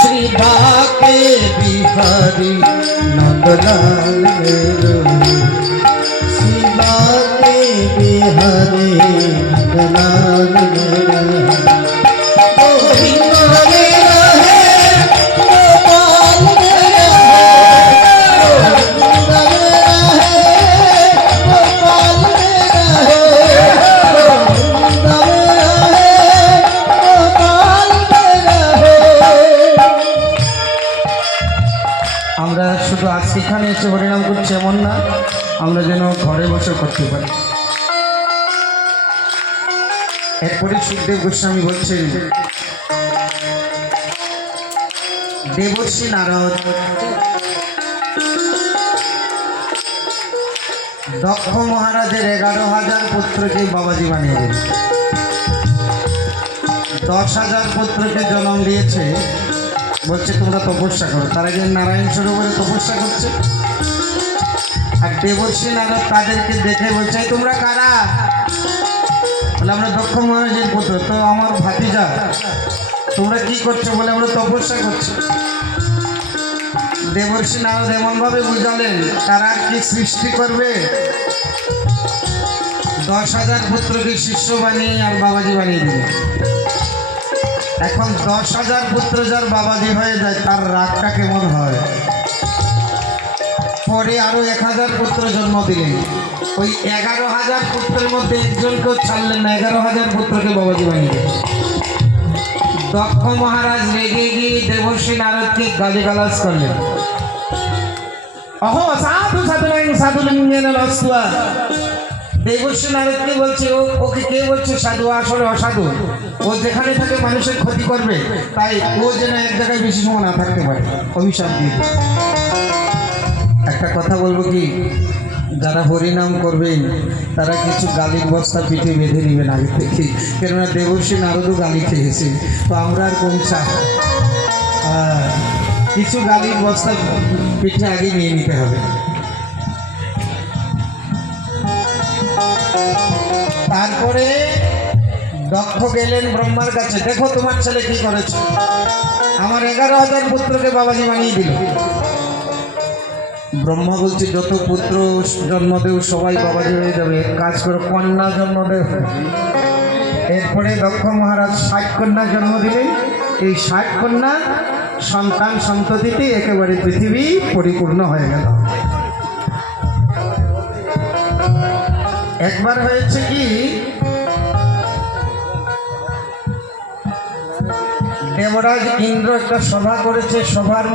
श्री बाके बिहारी नंदलाल मेरो আজ এখানে এসে হরিনাম করছে এমন না, আমরা যেন ঘরে বসে করতে পারি। এরপরে সুখদেব গোস্বামী বলছেন, দেবশ্রী নারদ, দক্ষ মহারাজের এগারো হাজার পুত্রকে বাবাজি বানিয়ে দশ হাজার পুত্রকে জন্ম দিয়েছে বলছে, তোমরা তপস্যা করো। তারা যে নারায়ণ সরোবরে তপস্যা করছে। আর দেবর্ষী নারদ তাদেরকে দেখে বলছে তোমরা কারা? বলে, আমরা দক্ষ মহারাজের পুত্র। তো আমার ভাতিজা, তোমরা কি করছ? বলে, আমরা তপস্যা করছি। দেবর্ষী নারদ এমনভাবে বুঝালেন, তারা কি সৃষ্টি করবে? দশ হাজার পুত্রকে শিষ্য বানিয়ে আর বাবাজি বানিয়ে দিবে এখন দশ হাজার পুত্র যার বাবাজি হয়ে যায় তার রাগটা কেমন হয় পরে আরও এক হাজার পুত্র জন্ম দিলেন ওই এগারো হাজার পুত্রের মধ্যে একজনকেও ছাড়লেন না এগারো হাজার পুত্রকে বাবাজি বানিয়ে দক্ষ মহারাজ রেগে গিয়ে দেবশ্রী নারদকে গালিগালাজ করলেন অহো সাধু সাধুলিং সাধুলিঙ্গেন দেবর্ষী নারদকে বলছে ওকে কে বলছে? সাধু, আসলে অসাধু। ও যেখানে থাকে মানুষের ক্ষতি করবে। তাই ও যেন এক জায়গায় বেশি সময় না থাকতে পারে। অভিশাপ দিয়ে একটা কথা বলব কি? যারা হরিনাম করবেন, তারা কিছু গালির বস্তা পিঠে বেঁধে নেবেন আগে থেকে। কেননা দেবর্ষী নারদও গালি খেয়েছে। তো আমরা আর কোন চা কিছু গালির বস্তা পিঠে আগে নিয়ে নিতে হবে। তারপরে দক্ষ গেলেন ব্রহ্মার কাছে। দেখো তোমার ছেলে কি করেছে। আমার এগারো হাজার পুত্রকে বাবাজি বানিয়ে দিল। ব্রহ্মা বলছে, যত পুত্র জন্ম দেও সবাই বাবাজি হয়ে যাবে। কাজ করো, কন্যা জন্ম দেও এরপরে দক্ষ মহারাজ ষাট কন্যা জন্ম দিলেন। এই ষাট কন্যা সন্তান সন্ততিতে একেবারে পৃথিবী পরিপূর্ণ হয়ে গেল। একবার হয়েছে কি? দেবরাজ ইন্দ্র একটা সভা করেছে সভার